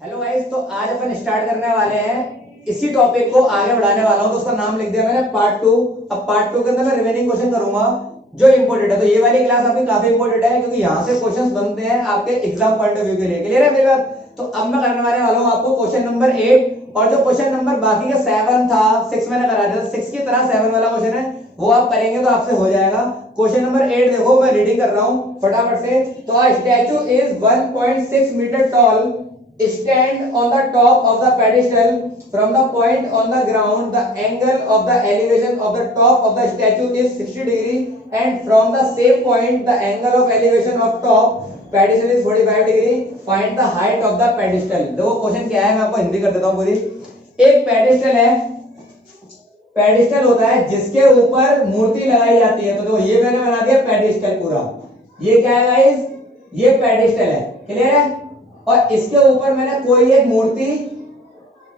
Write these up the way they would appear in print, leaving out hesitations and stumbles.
Hello guys, तो आज अपन start करने वाले हैं इसी टॉपिक को आगे बढ़ाने वाला हूं। तो उसका नाम लिख दिया मैंने पार्ट टू। अब पार्ट टू के अंदर मैं रिमेनिंग क्वेश्चन करूंगा जो इंपॉर्टेंट है। तो ये वाली क्लास आपकी काफी इंपॉर्टेंट है क्योंकि यहाँ से क्वेश्चंस बनते हैं आपके एग्जाम पॉइंट ऑफ व्यू के लिए। क्लियर है मेरी बात? तो अब मैं करने वाला हूँ आपको क्वेश्चन नंबर 8 और जो क्वेश्चन नंबर बाकी का 7 था 6 मैंने करा दिया। 6 की तरह 7 वाला क्वेश्चन है वो आप करेंगे तो आपसे हो जाएगा। क्वेश्चन नंबर 8 देखो, मैं रीडिंग कर रहा हूँ फटाफट से। तो a statue is 1.6 metre tall, stand on the top of the pedestal. From the point on the ground, the angle of the elevation of the top of the statue is 60 degree, and from the same point the angle of elevation of top pedestal is 45 degree. Find the height of the pedestal. देखो question क्या है, मैं आपको हिंदी कर देता हूँ पूरी। एक पेडिस्टल है, पेडिस्टल होता है जिसके ऊपर मूर्ति लगाई जाती है। तो देखो ये मैंने बना दिया पेडिस्टल पूरा। ये क्या है गाइस? ये पेडिस्टल है। क्लियर है? और इसके ऊपर मैंने कोई एक मूर्ति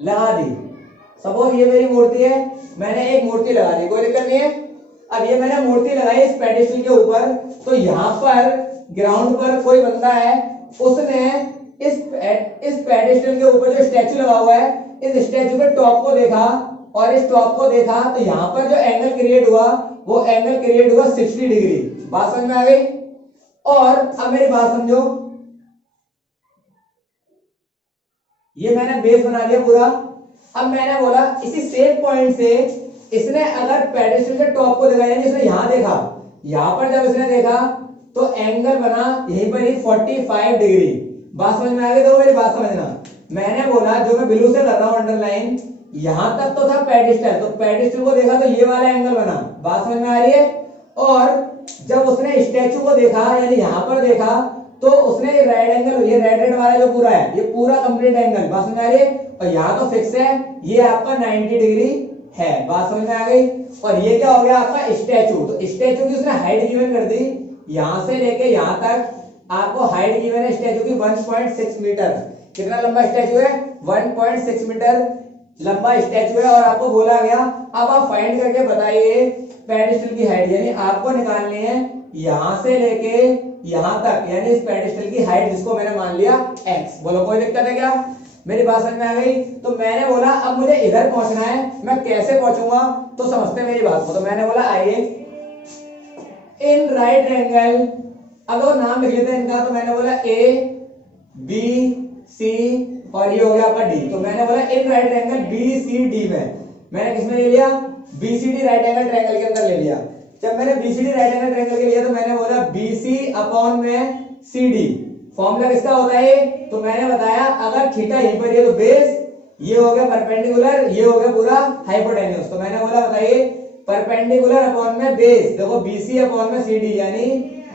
लगा दी। सपोज ये मेरी मूर्ति है, मैंने एक मूर्ति लगा दी, कोई दिक्कत नहीं है। अब ये मैंने मूर्ति लगाई इस पेडिस्टल के ऊपर, तो यहाँ पर ग्राउंड पर कोई बंदा है, उसने इस पेडिस्टल के ऊपर जो स्टैचू लगा हुआ है, इस स्टैचू के टॉप को देखा और इस टॉप को देखा, तो यहाँ पर जो एंगल क्रिएट हुआ वो एंगल क्रिएट हुआ 60 डिग्री। बात समझ में आ गई? और अब मेरी बात समझो, ये मैंने बेस बना लिया पूरा। अब मैंने बोला इसी सेम पॉइंट से इसने अगर पेडिस्टल के टॉप को देखा, यानी इसने यहां देखा, यहां पर जब इसने देखा तो एंगल बना यहीं पर ही 45 डिग्री। बात समझ में आ गई? तो मेरी बात समझना, मैंने बोला जो मैं ब्लू से कर रहा हूं अंडरलाइन, यहां तक तो था पेडिस्टल, तो पेडिस्टल को देखा तो ये वाला एंगल बना। बात समझ में आ रही है? और जब उसने स्टैचू को देखा यानी यहां पर देखा, तो उसने ये रेड एंगल, ये रेड वाला जो पूरा है, ये पूरा कंप्लीट एंगल, बात समझ में आ रही है? और यहाँ तो फिक्स है, ये आपका 90 डिग्री है। बात समझ में आ गई? और ये क्या हो गया आपका स्टैचू। तो स्टैचू की उसने हाइट गिवन कर दी, यहां से लेके यहां तक आपको हाइट गिवन है स्टैचू की 1.6 मीटर। कितना लंबा स्टैचू है? 1.6 मीटर लंबा स्टैचू है। और आपको बोला गया अब आप फाइंड करके बताइए पेडिस्टल की हाइट, यानी आपको निकालनी है यहां से लेके यहां तक, यानी इस पेडिस्टल की हाइट जिसको मैंने मान लिया x। बोलो कोई दिक्कत है क्या? मेरी बात समझ में आ गई? तो मैंने बोला अब मुझे इधर पहुंचना है, मैं कैसे पहुंचूंगा? तो समझते मेरी बात को। तो मैंने बोला आइए इन राइट एंगल, अब वो नाम लिख लेते हैं इनका। तो मैंने बोला A B C और ये हो गया आपका D। तो मैंने बोला इन राइट एंगल BCD में, मैंने किसमें ले लिया? BCD राइट एंगल ट्रायंगल के अंदर ले लिया। जब मैंने BCD राइट एंगल ट्रायंगल के लिया तो मैंने बोला BC अपॉन में CD। फॉर्मूला किसका होता है? तो मैंने बताया अगर थीटा यहीं पर है तो बेस, ये हो गया परपेंडिकुलर, ये हो गया पूरा हाइपोटेन्यूज। तो मैंने बोला बताइए परपेंडिकुलर अपॉन में बेस, देखो BC अपॉन में CD यानी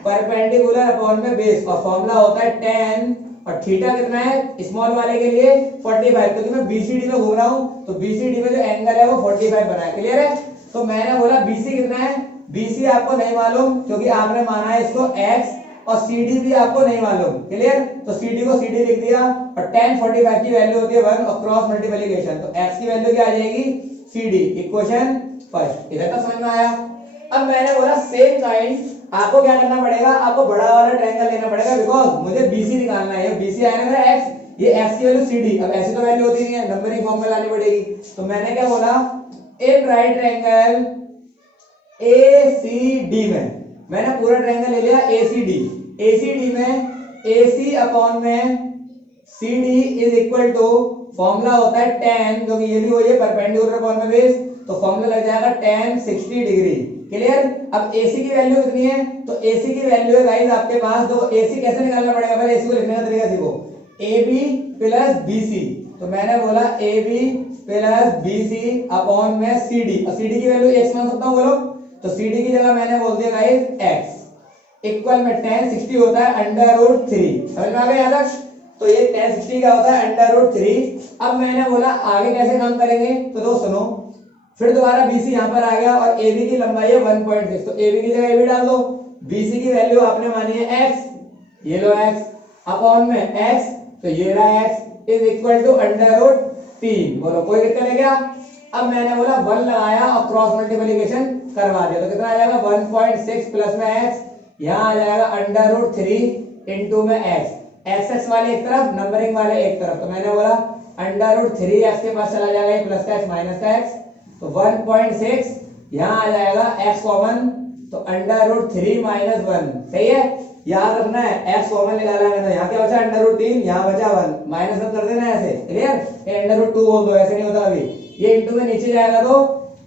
परपेंडिकुलर अपॉन में बेस। और फॉर्मूला होता है tan, और थीटा कितना है स्मॉल वाले के लिए 45, क्योंकि मैं BCD में घूम रहा हूं तो BCD में जो एंगल है वो 45 बना है। क्लियर है? तो मैंने बोला BC कितना है? BC आपको नहीं मालूम क्योंकि आपने माना है इसको x, और CD भी आपको नहीं मालूम। क्लियर? तो CD को CD लिख दिया, और tan 45 की वैल्यू होती है 1 और क्रॉस मल्टीप्लिकेशन, तो x की वैल्यू क्या आ जाएगी? CD। Equation first. इधर तक समझ में आया? अब मैंने बोला सेम काइंड आपको क्या करना पड़ेगा, आपको बड़ा वाला ट्रायंगल लेना पड़ेगा, बिकॉज मुझे BC निकालना है। BC आया ना मेरा x, ये x की वैल्यू CD। अब ऐसी तो वैल्यू होती नहीं है, नंबरिंग फॉर्म में लानी पड़ेगी। तो मैंने क्या बोला इन राइट ट्रायंगल ACD में, मैंने पूरा ट्रायंगल ले लिया ACD में AC अपॉन में CD is equal to, formula होता है tan, क्योंकि ये भी वही है परपेंडिकुलर अपॉन में बेस, तो फॉर्मूला लग जाएगा tan 60 डिग्री। क्लियर? अब AC की वैल्यू कितनी है? तो AC की वैल्यू है गाइस आपके पास, तो AC कैसे निकालना पड़ेगा? पहले AC को लिखने का तरीका सीखो, AB प्लस BC। तो मैंने बोला AB प्लस BC अपॉन में CD, और CD की वैल्यू x मान सकता हूं बोलो, तो CD की जगह मैंने बोल दिया गाइस x इक्वल में tan 60 होता है √3। समझ में आ गया आदर्श? तो ये tan 60 क्या होता है √3। अब मैंने बोला आगे कैसे काम करेंगे, तो दोस्तों सुनो, फिर दोबारा BC यहां पर आ गया और AB की लंबाई है 1.6, तो AB की जगह AB डाल दो। BC की वैल्यू आपने मानी है x, ये लो x अपॉन में x, तो ये रहा x इज इक्वल टू √3। बोलो कोई दिक्कत है क्या? अब मैंने बोला 1 लगाया और क्रॉस मल्टीप्लिकेशन करवा दिया, तो कितना आ जाएगा 1.6 प्लस में x, यहां आ जाएगा √3 इंटू में x। एक्स एक्स वाले एक तरफ, नंबरिंग वाले एक तरफ। तो मैंने बोला अंडर रूट 3x के पास चला जाएगा, प्लस का एक्स माइनस का एक्स, तो 1.6 यहाँ आ जाएगा x कॉमन, तो अंडर रूट 3 माइनस 1। सही है, याद रखना है x कॉमन निकाला है मैंने, यहाँ क्या बचा अंडर रूट 3, यहाँ बचा 1, माइनस 1 कर देना ऐसे। क्लियर, ये अंडर रूट 2 बोल दो, ऐसे नहीं होता अभी। ये इंटू में नीचे जाएगा तो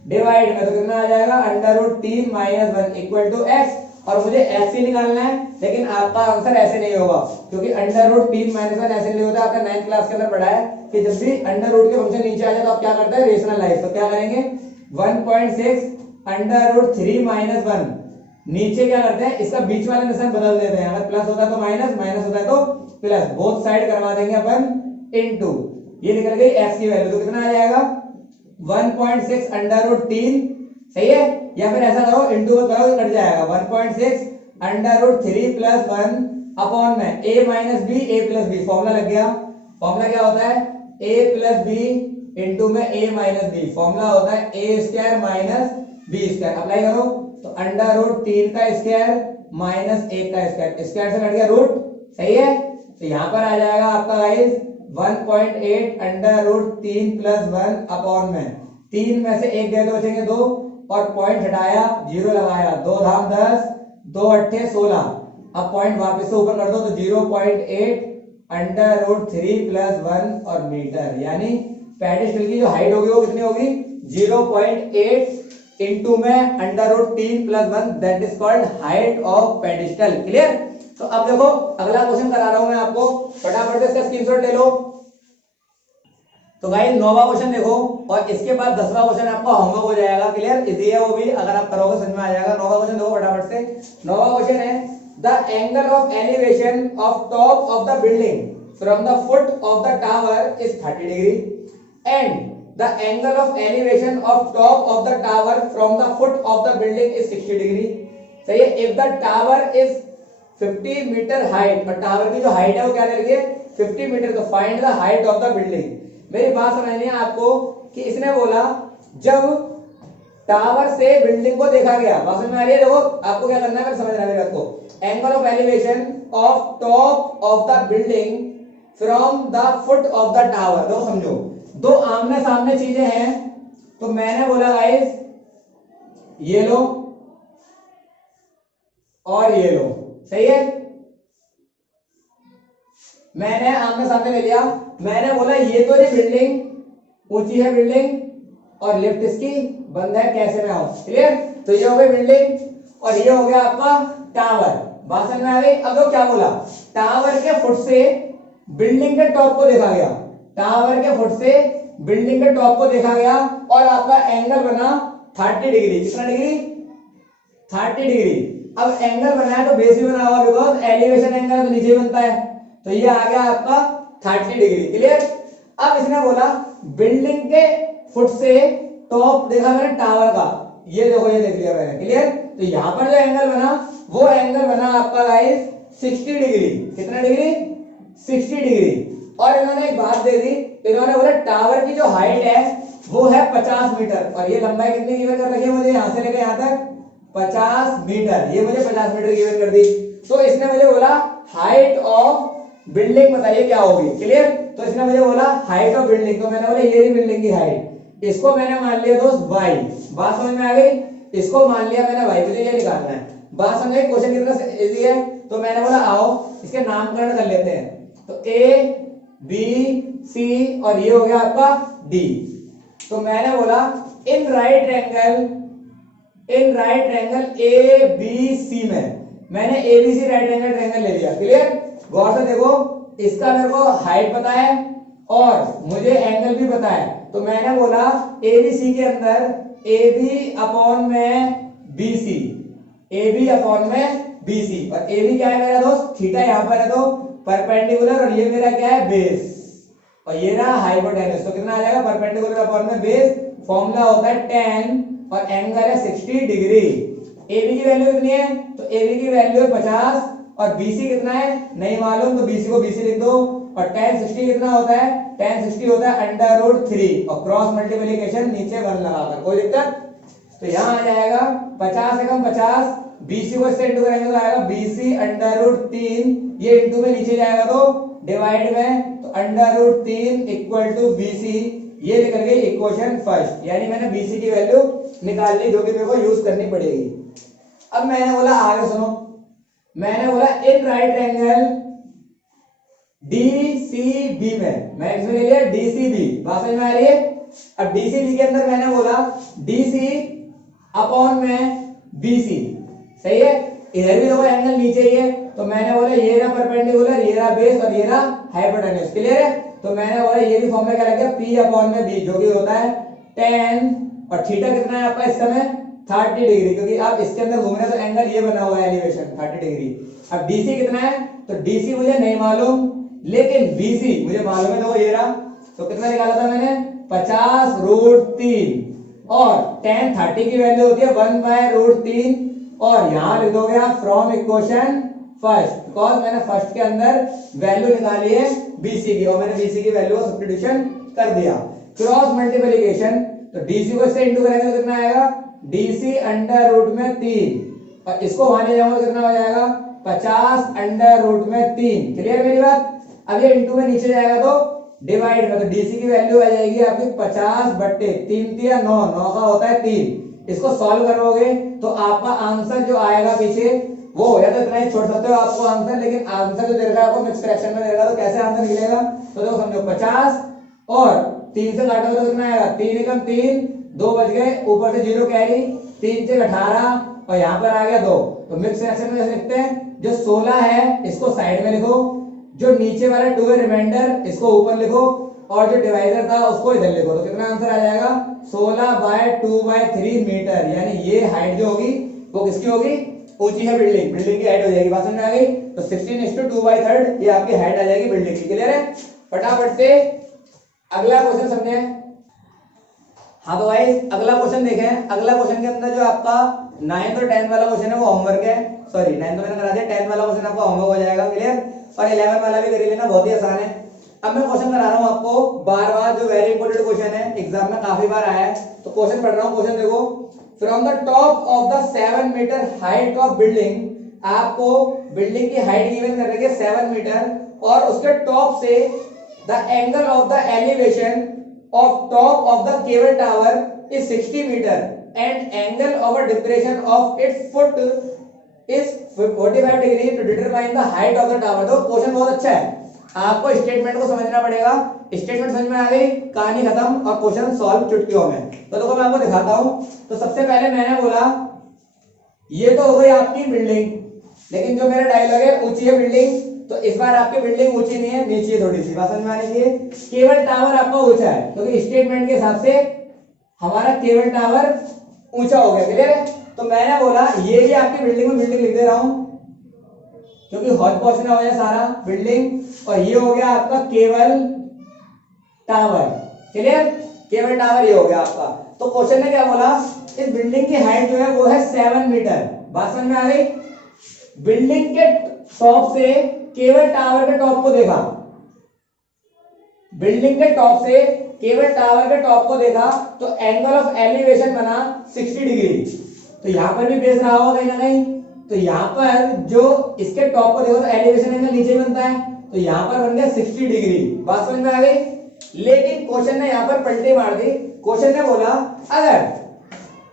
डिवाइड में, तो कितना आ जाएगा under root 3 minus 1 equal to x। और मुझे x ही निकालना है, लेकिन आपका आंसर ऐसे नहीं होगा, क्योंकि अंडर रूट 3 माइनस 1 ऐसे नहीं होता। आपका 9th क्लास के अंदर पढ़ा है कि जब भी अंडर रूट के फंक्शन नीचे आ जाए तो आप क्या करते हैं, रेशनलाइज। तो क्या करेंगे, 1.6 अंडर रूट 3 माइनस 1, नीचे क्या करते हैं, इसका बीच वाला निशान बदल देते हैं। अगर प्लस होता है तो माइनस, माइनस होता है तो प्लस, बोथ साइड करवा देंगे अपन इनटू। ये निकल गई x की वैल्यू, तो कितना आ जाएगा 1.6 अंडर रूट 3। सही है, या फिर ऐसा करो इंटू करो तो कट जाएगा, 1.6 अंडर रूट 3 प्लस 1 अपॉन में a minus B, a plus B. Formula लग गया, फॉर्मूला क्या होता है, a प्लस बी इंटू में a माइनस बी। फॉर्मूला होता है a square minus B square. Apply करो तो अंडर रूट 3 का स्क्वायर माइनस 1 का स्क्वायर, स्क्वायर से कट गया रूट। सही है, तो यहाँ पर आ जाएगा आपका guys 1.8 under root 3 plus 1 upon में 3 में से 1 गए तो बचेंगे 2, और पॉइंट हटाया, 0 लगाया, 2 धाम 10, 2 अट्ठे 16। अब पॉइंट वापस से ऊपर कर दो तो 0.8 अंडर रूट 3 प्लस 1 और मीटर, यानी पेडिस्टल की जो हाइट होगी वो कितनी होगी, 0.8 इंटू में under root 3 plus 1, that is called height of pedestal. Clear. तो अब देखो अगला क्वेश्चन करा रहा हूं मैं आपको, फटाफट से इसका स्क्रीनशॉट ले लो। तो गाइस 9वां क्वेश्चन देखो, और इसके बाद 10वां क्वेश्चन आपका होमवर्क हो जाएगा। क्लियर, इजी है वो भी, अगर आप करोगे समझ में आ जाएगा। 9वां क्वेश्चन देखो फटाफट से। 9वां क्वेश्चन है, the angle of elevation of top of the building from the foot of the tower is 30 degree and the angle of elevation of top of the tower from the foot of the building is 60 degree। सही है, if the tower is 50 metre height, और tower की जो height है वो क्या दे रही है 50 मीटर, तो find the height of the building. मेरी बात समझनी है आपको कि इसने बोला जब टावर से बिल्डिंग को देखा गया, बात समझ में आ रही है। देखो आपको क्या करना है, समझना है मेरे को। Angle of elevation of top of the building from the foot of the tower. देखो समझो, दो आमने सामने चीजें हैं, तो मैंने बोला गाइस ये लो और ये लो। सही है, मैंने आमने सामने ले लिया। मैंने बोला ये तो ये बिल्डिंग ऊंची है बिल्डिंग, और लिफ्ट इसकी बंद है, कैसे मैं आऊं। क्लियर, तो ये हो गई बिल्डिंग और ये हो गया आपका टावर। बात समझ में आ गई। अब तो क्या बोला, टावर के फुट से बिल्डिंग के टॉप को देखा गया, टावर के फुट से बिल्डिंग के टॉप को देखा गया, और आपका एंगल बना 30 डिग्री। कितना डिग्री, 30 डिग्री। अब एंगल बनाया तो बेस भी बना हुआ, बिकॉज एलिवेशन एंगल तो नीचे बनता है, तो ये आ गया आपका 30 डिग्री। क्लियर। अब इसने बोला बिल्डिंग के फुट से टॉप देखा मैंने टावर का, ये देखो ये देख लिया मैंने। क्लियर, तो यहां पर जो एंगल बना वो एंगल बना आपका गाइस 60 डिग्री। कितना डिग्री, 60 डिग्री। और इन्होंने एक बात दे दी, इन्होंने बोला टावर की जो हाइट है वो है 50 मीटर, और ये लंबाई कितनी गिवन कर रखी है मुझे, यहां से लेकर यहां तक 50 मीटर, ये मुझे 50 मीटर गिवन कर दी। तो इसने मुझे बोला हाइट ऑफ बिल्डिंग बताइए क्या होगी। क्लियर, तो इसने मुझे बोला हाइट ऑफ बिल्डिंग, तो मैंने बोला ये रही बिल्डिंग की हाइट, इसको मैंने मान लिया दोस्त y। बात समझ में आ गई, इसको मान लिया मैंने y, मुझे ये निकालना है। बात समझ, क्वेश्चन कितना इजी है। तो मैंने बोला आओ इसके नामकरण कर लेते हैं, तो a B C और ये हो गया आपका D। तो मैंने बोला in right angle A B C में मैंने ABC राइट एंगल ट्रायंगल ले लिया। क्लियर, गौर से देखो, इसका मेरे को हाइट पता है और मुझे एंगल भी पता है, तो मैंने बोला ABC के अंदर AB अपॉन में BC, AB अपॉन में BC, और AB क्या है मेरा दोस्त, थीटा यहां पर है तो परपेंडिकुलर, और ये मेरा क्या है बेस, और ये रहा हाइपोटेनस। तो कितना आ जाएगा, परपेंडिकुलर अपॉन में बेस, फॉर्मूला होता है tan, और एंगल है 60 डिग्री। AB की वैल्यू कितनी है, तो AB की वैल्यू है 50, और BC कितना है नहीं मालूम, तो BC को BC लिख दो। और tan 60 कितना होता है, tan 60 होता है अंडर रूट 3, और क्रॉस मल्टीप्लिकेशन नीचे 1 लगाकर, कोई दिक्कत। तो यहाँ आ जाएगा 50 से कम 50, BC को इससे इंटू करेंगे तो आएगा BC अंडर रूट 3 ये इंटू में नीचे जाएगा तो डिवाइड में, तो √3 इक्वल टू BC, ये निकल गई इक्वेशन फर्स्ट। यानी मैंने BC की वैल्यू निकाल ली, जो कि मेरे को यूज करनी पड़ेगी। अब मैंने बोला आगे सुनो, मैंने बोला इन राइट एंगल DCB में, मैं इसमें ले लिया DCB, बात समझ में आ रही है। अब DCB के अंदर मैंने बोला DC अपॉन में BC, सही है। इधर भी देखो एंगल नीचे ही है, तो मैंने बोला ये रहा परपेंडिकुलर, ये रहा बेस और ये रहा हाइपोटेन्यूज, क्लियर है। तो मैंने बोला ये भी फॉर्मूला क्या लग गया, P अपॉन में B, जो कि होता है tan, और थीटा कितना है आपका इस समय 30 डिग्री, क्योंकि आप इसके अंदर घूम रहे हैं तो एंगल ये बना हुआ है एलिवेशन 30 डिग्री। अब DC कितना है, तो DC मुझे नहीं मालूम, लेकिन BC मुझे मालूम है, तो ये रहा। तो कितना निकाला था मैंने, 50√3, और tan 30 की वैल्यू होती है 1/√3, और यहां लिख दोगे आप फ्रॉम इक्वेशन फर्स्ट, बिकॉज मैंने फर्स्ट के अंदर वैल्यू निकाली है BC की, और मैंने BC की वैल्यू का सब्स्टिट्यूशन कर दिया। क्रॉस मल्टीप्लिकेशन, तो DC को इससे इंटू करेंगे तो कितना आएगा, DC √3, और इसको वहां ले जाऊंगा तो कितना हो जाएगा 50√3, क्लियर मेरी बात। अब ये इंटू में नीचे जाएगा तो डिवाइड में, तो DC की वैल्यू आ जाएगी आपकी 50/3, 9 का होता है 3। इसको सॉल्व करोगे तो आपका आंसर जो आएगा पीछे वो, या तो इतना ही छोड़ सकते हो आपको आंसर, लेकिन आंसर जो दे रखा है आपको मिक्स फ्रैक्शन में दे रखा है, तो कैसे आंसर मिलेगा, तो देखो समझो 50 और 3 से काटोगे तो कितना आएगा, 3 एकम 3, 2 बच गए, ऊपर से 0 कैरी, 3 से 18, और यहाँ पर आ गया 2। तो मिक्स फ्रैक्शन में लिखते हैं, जो 16 है इसको साइड में लिखो, जो नीचे वाला 2 है रिमाइंडर इसको ऊपर लिखो, और जो डिवाइडर था उसको इधर लिखो, तो कितना आंसर आ जाएगा 16/2/3 मीटर। यानी ये हाइट जो होगी वो किसकी होगी, ऊंची है बिल्डिंग, बिल्डिंग की हाइट हो जाएगी, बात समझ में आ गई। तो 16:2/3 ये आपकी हाइट आ जाएगी बिल्डिंग की, क्लियर है। फटाफट से अगला क्वेश्चन समझे। हाँ तो भाई अगला क्वेश्चन देखें। अगला क्वेश्चन के अंदर जो आपका 9th और 10th वाला क्वेश्चन है वो होमवर्क है, सॉरी 9th मैंने करा दिया, 10th वाला क्वेश्चन आपका होमवर्क हो जाएगा, क्लियर। और 11 वाला भी कर लेना, बहुत ही आसान है। अब मैं क्वेश्चन करा रहा हूँ आपको बार बार, जो वेरी इंपॉर्टेंट क्वेश्चन है, एग्जाम में काफी बार आया है, तो क्वेश्चन पढ़ रहा हूँ। क्वेश्चन देखो, from the top of the 7 metre height of building, आपको बिल्डिंग की हाइट गिवन कर रही है 7 मीटर, और उसके टॉप से the angle of the elevation of top of the cable tower is 60 metre, and angle of depression of its foot is 45 degree to determine the height of the tower. तो question बहुत अच्छा है, आपको statement को समझना पड़ेगा। Statement समझ में आ गई, कहानी खत्म, और क्वेश्चन सॉल्व चुटकियों में। तो देखो मैं आपको दिखाता हूं। तो सबसे पहले मैंने बोला ये तो हो गई आपकी बिल्डिंग, लेकिन जो मेरा डायलॉग है ऊंची है बिल्डिंग, तो इस बार आपकी बिल्डिंग ऊंची नहीं है, नीचे है थोड़ी सी, बात समझ में आनी चाहिए। केबल टावर आपका ऊंचा है, क्योंकि स्टेटमेंट के हिसाब से हमारा केबल टावर ऊंचा हो गया, क्लियर है। तो मैंने बोला ये भी आपकी बिल्डिंग में बिल्डिंग लिख दे रहा हूं, क्योंकि हॉट पोर्शन हो गया सारा बिल्डिंग, और ये हो गया आपका cable tower, clear. Cable tower ये हो गया आपका। तो क्वेश्चन ने क्या बोला, इस बिल्डिंग की हाइट जो है वो है 7 मीटर, बात समझ में आ गई। बिल्डिंग के टॉप से केबल टावर के टॉप को देखा, बिल्डिंग के टॉप से केबल टावर के टॉप को देखा, तो एंगल ऑफ एलिवेशन बना 60 डिग्री। तो यहां पर भी बेस रहा होगा कहीं ना कहीं, तो यहाँ पर जो इसके टॉप को देखो तो एलिवेशन एंगल नीचे ही बनता है, तो यहाँ पर बन गया 60 डिग्री, बात समझ में आ गई। लेकिन क्वेश्चन ने यहाँ पर पलटी मार दी। क्वेश्चन ने बोला अगर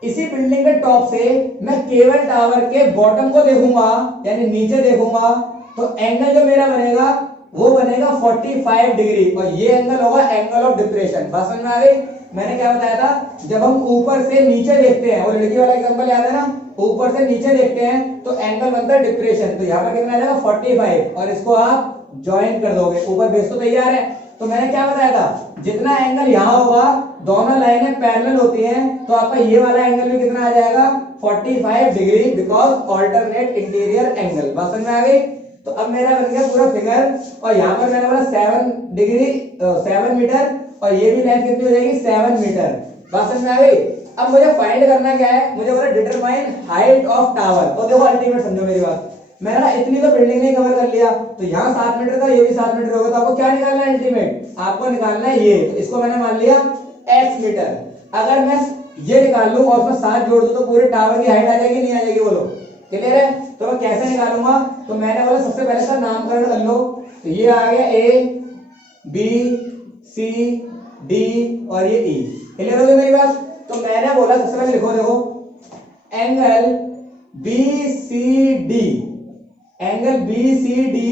इसी बिल्डिंग के टॉप से मैं केबल टावर के बॉटम को देखूंगा, यानी नीचे देखूंगा, तो एंगल जो मेरा बनेगा वो बनेगा 45 डिग्री, और ये एंगल होगा एंगल ऑफ डिप्रेशन, बात समझ में आ गई। मैंने क्या बताया था, जब हम ऊपर से नीचे देखते हैं, वो लड़की वाला एग्जांपल याद है ना, ऊपर से नीचे देखते हैं तो एंगल बनता है डिप्रेशन, तो यहाँ पर कितना आ जाएगा 45, और इसको आप ज्वाइन कर दोगे, ऊपर बेस तो तैयार है। तो मैंने क्या बताया था, जितना एंगल यहाँ होगा, दोनों लाइनें पैरेलल होती हैं, तो आपका ये वाला एंगल भी कितना आ जाएगा 45 degree, because alternate interior angle, बात समझ में आ गई। तो अब मेरा बन गया पूरा फिगर, और यहाँ पर मैंने बोला 7 डिग्री 7 मीटर, और ये भी लेंथ कितनी हो जाएगी 7 मीटर, बात समझ में आ गई। अब मुझे फाइंड करना क्या है, मुझे बोला डिटरमाइन हाइट ऑफ टावर। और देखो अल्टीमेट समझो मेरी बात, मैंने ना इतनी तो बिल्डिंग नहीं कवर कर लिया, तो यहाँ 7 मीटर था, ये भी 7 मीटर होगा, तो आपको क्या निकालना है अल्टीमेट, आपको निकालना है ये, तो इसको मैंने मान लिया x मीटर। अगर मैं ये निकाल लूं और उसमें 7 जोड़ दूं तो पूरे टावर की हाइट आ जाएगी, नहीं आ जाएगी बोलो, क्लियर है? तो मैं कैसे निकालूंगा? तो मैंने बोला सबसे पहले इसका नामकरण कर लो। तो ये आ गया ए बी सी डी और ये ई। क्लियर हो गई मेरी बात? तो मैंने बोला सबसे पहले लिखो, देखो angle B C D, angle B C D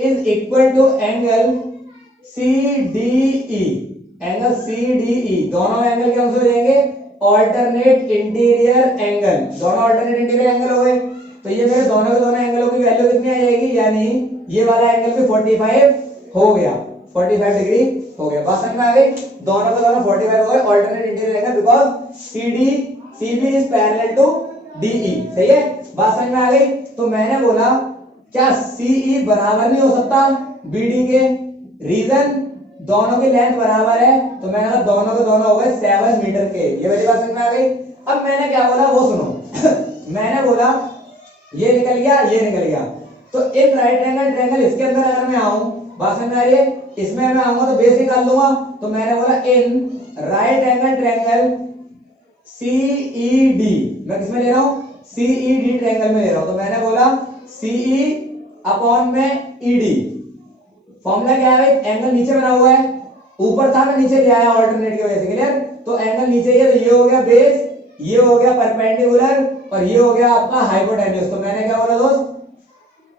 is equal to angle C D E, angle C D E. दोनों एंगल के आंसर हो जाएंगे ऑल्टरनेट इंटीरियर एंगल, दोनों ऑल्टरनेट इंटीरियर एंगल हो गए। तो ये मेरे दोनों के दोनों एंगलों की वैल्यू कितनी आ जाएगी, यानी ये वाला एंगल भी 45 हो गया, 45 डिग्री हो गया। बात समझ में आ गई? दोनों के दोनों 45 हो गए alternate interior angle, because CB is parallel to DE. सही है? बात समझ में आ गई? तो मैंने बोला क्या सीई बराबर नहीं हो सकता बीडी के? रीजन दोनों की लेंथ बराबर है, तो मैंने कहा दोनों के दोनों हो गए 7 मीटर के। ये वाली बात समझ में आ गई? अब मैंने क्या बोला वो सुनो मैंने बोला ये निकल गया, ये निकल गया, तो इन राइट एंगल ट्रायंगल इसके अंदर अगर मैं आऊं, बात समझ में आ रही है? इसमें मैं आऊंगा तो बेस निकाल लूंगा। तो मैंने बोला in right angle triangle CED, मैं किसमें ले रहा हूं? सीईडी ट्रायंगल में ले रहा हूं। तो मैंने बोला सीई अपॉन में ईडी, फॉर्मूला क्या है? एंगल नीचे बना हुआ है, ऊपर था मैं नीचे ले आया ऑल्टरनेट की वजह से। क्लियर? तो एंगल नीचे ही है, तो ये हो गया बेस, ये हो गया परपेंडिकुलर और ये हो गया आपका हाइपोटेन्यूज। तो मैंने क्या बोला दोस्त?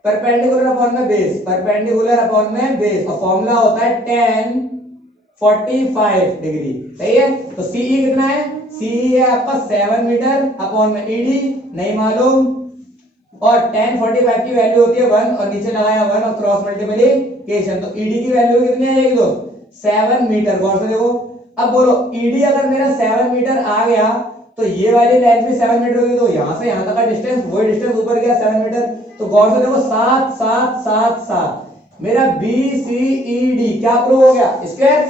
परपेंडिकुलर अपॉन में बेस, परपेंडिकुलर अपॉन में बेस, और फॉर्मूला होता है tan 45 डिग्री। सही है? तो सीई कितना है? सीई है आपका 7 मीटर अपॉन में ईडी नहीं मालूम, और tan 45 की वैल्यू होती है 1 और नीचे लगाया 1 और क्रॉस मल्टीप्लिकेशन। तो ईडी की वैल्यू कितनी आएगी दोस्त? 7 मीटर। गौर से देखो, अब बोलो ईडी अगर मेरा 7 मीटर आ गया तो ये वाली लेंथ भी 7 मीटर होगी, तो यहां से यहां तक का डिस्टेंस वही डिस्टेंस ऊपर गया 7 मीटर। तो गौर से देखो 7 7 7 7 मेरा BCED क्या प्रूव हो गया? स्क्वायर।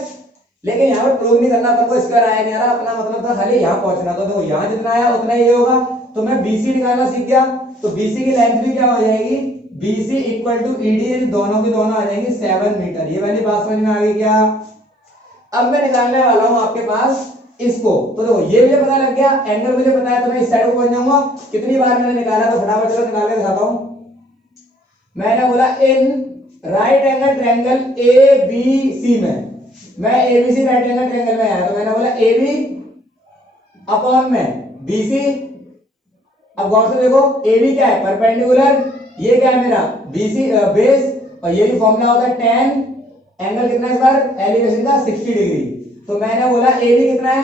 लेकिन यहाँ पर प्रूव नहीं करना, अपन को स्क्वायर आया नहीं आ रहा, अपना मतलब था खाली यहाँ पहुंचना। तो देखो यहाँ जितना आया उतना ही होगा, तो मैं BC निकालना सीख गया। तो BC की लेंथ भी क्या हो जाएगी? BC इक्वल टू ED, दोनों की दोनों आ जाएंगी 7 मीटर। ये वाली बात समझ में आ गई क्या? अब मैं निकालने वाला हूं आपके पास इसको। तो देखो ये मुझे पता लग गया, एंगल मुझे पता है, तो मैं इस साइड को पहुंच जाऊंगा। कितनी बार मैंने निकाला, तो फटाफट चलो निकाल के दिखाता हूं। मैंने बोला in right angle triangle ABC में, मैं ABC राइट एंगल ट्रायंगल में आया, तो मैंने बोला AB अपॉन में BC। अब गौर से देखो AB क्या है? परपेंडिकुलर, ये क्या है मेरा? BC बेस, और ये भी फॉर्मूला होता है tan, एंगल कितना है इस बार? एलिवेशन का 60 डिग्री। तो मैंने बोला AB कितना है?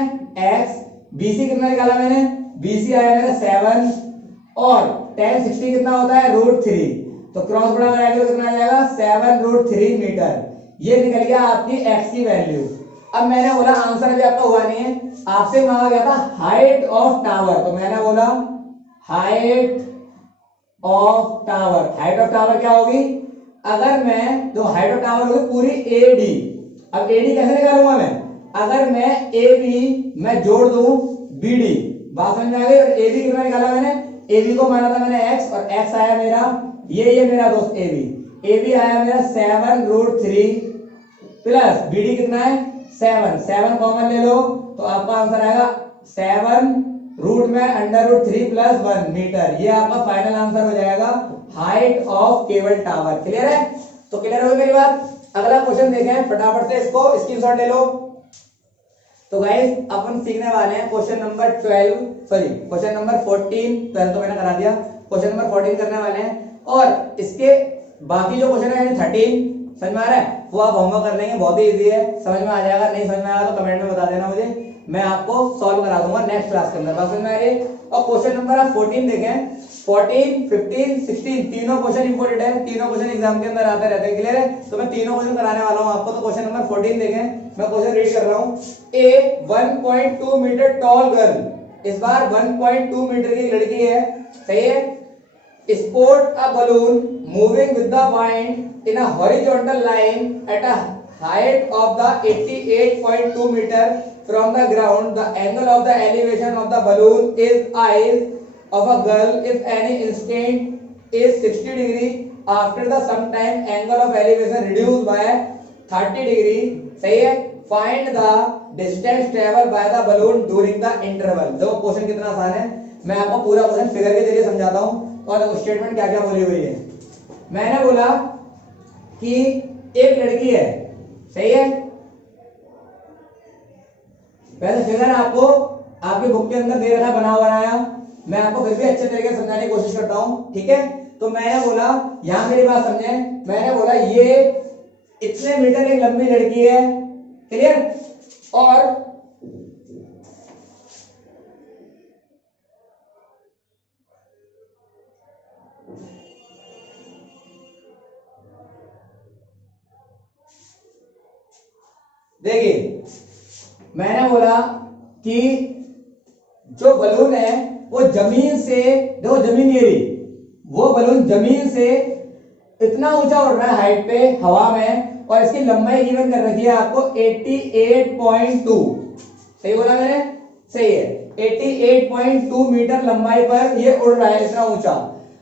x, BC कितना निकाला मैंने? BC आया मेरा 7, और tan 60 कितना होता है? √3। तो क्रॉस बड़ा लगाएंगे तो कितना आ जाएगा? 7√3 मीटर। ये निकल गया आपकी x की वैल्यू। अब मैंने बोला आंसर अभी आपका हुआ नहीं है, आपसे मांगा गया था हाइट ऑफ टावर। तो मैंने बोला height of tower, height of tower क्या होगी? अगर मैं जो हाइट ऑफ टावर होगी पूरी AD, अब AD कैसे निकालूंगा मैं? अगर मैं AB मैं जोड़ दूं BD, बात समझ में आ गई? और AB कितना निकाला मैंने? AB को माना था मैंने x, और x आया मेरा ये मेरा दोस्त AB आया मेरा 7√3 प्लस BD कितना है? 7 कॉमन ले लो, तो आपका आंसर आएगा 7 रूट में √3 प्लस 1 मीटर। ये आपका फाइनल आंसर हो जाएगा height of cable tower. Clear है? तो क्लियर हो गई मेरी बात? अगला क्वेश्चन देखें फटाफट से, इसको स्क्रीनशॉट ले लो। तो गाइस अपन सीखने वाले हैं क्वेश्चन नंबर 12 तो मैंने करा दिया, क्वेश्चन नंबर 14 करने वाले हैं। और इसके बाकी जो क्वेश्चन है 13 समझ में आ रहा है, वो आप होमवर्क कर लेंगे, बहुत ही इजी है, समझ में आ जाएगा। नहीं समझ में आएगा तो कमेंट में बता देना मुझे, मैं आपको सॉल्व करा दूंगा नेक्स्ट क्लास के अंदर। बात समझ में आ रही है? और क्वेश्चन नंबर आप 14 देखें, 14, 15, 16 तीनों क्वेश्चन इंपोर्टेंट है, तीनों क्वेश्चन एग्जाम के अंदर आते रहते हैं। क्लियर है? तो मैं तीनों क्वेश्चन कराने वाला हूं आपको। तो क्वेश्चन नंबर 14 देखें, मैं क्वेश्चन रीड कर रहा हूं। ए 1.2 मीटर टॉल गर्ल, इस बार 1.2 मीटर की लड़की है, सही है, sport a balloon moving with the wind in a horizontal line at a height of the 88.2 meter from the ground. The angle of the elevation of the balloon is eyes of a girl if any instant is 60 degree. After the sometime angle of elevation reduced by 30 degree. सही है? Find the distance traveled by the balloon during the interval. देखो question कितना आसान है, मैं आपको पूरा question figure के जरिए समझाता हूँ। और देखो स्टेटमेंट क्या क्या बोली हुई है। मैंने बोला कि एक लड़की है, सही है। वैसे फिगर आपको आपकी बुक के अंदर दे रखा है बना बनाया, मैं आपको फिर भी अच्छे तरीके से समझाने की कोशिश करता हूं, ठीक है। तो मैंने बोला, यहां मेरी बात समझे, मैंने बोला ये इतने मीटर एक लंबी लड़की है, क्लियर। और देखिए मैंने बोला कि जो बलून है वो जमीन से, देखो जमीन ये रही, वो बलून जमीन से इतना ऊंचा उड़ रहा है हाइट पे हवा में, और इसकी लंबाई गिवन कर रखी है आपको 88.2, सही बोला मैंने, सही है। 88.2 मीटर लंबाई पर ये उड़ रहा है इतना ऊंचा।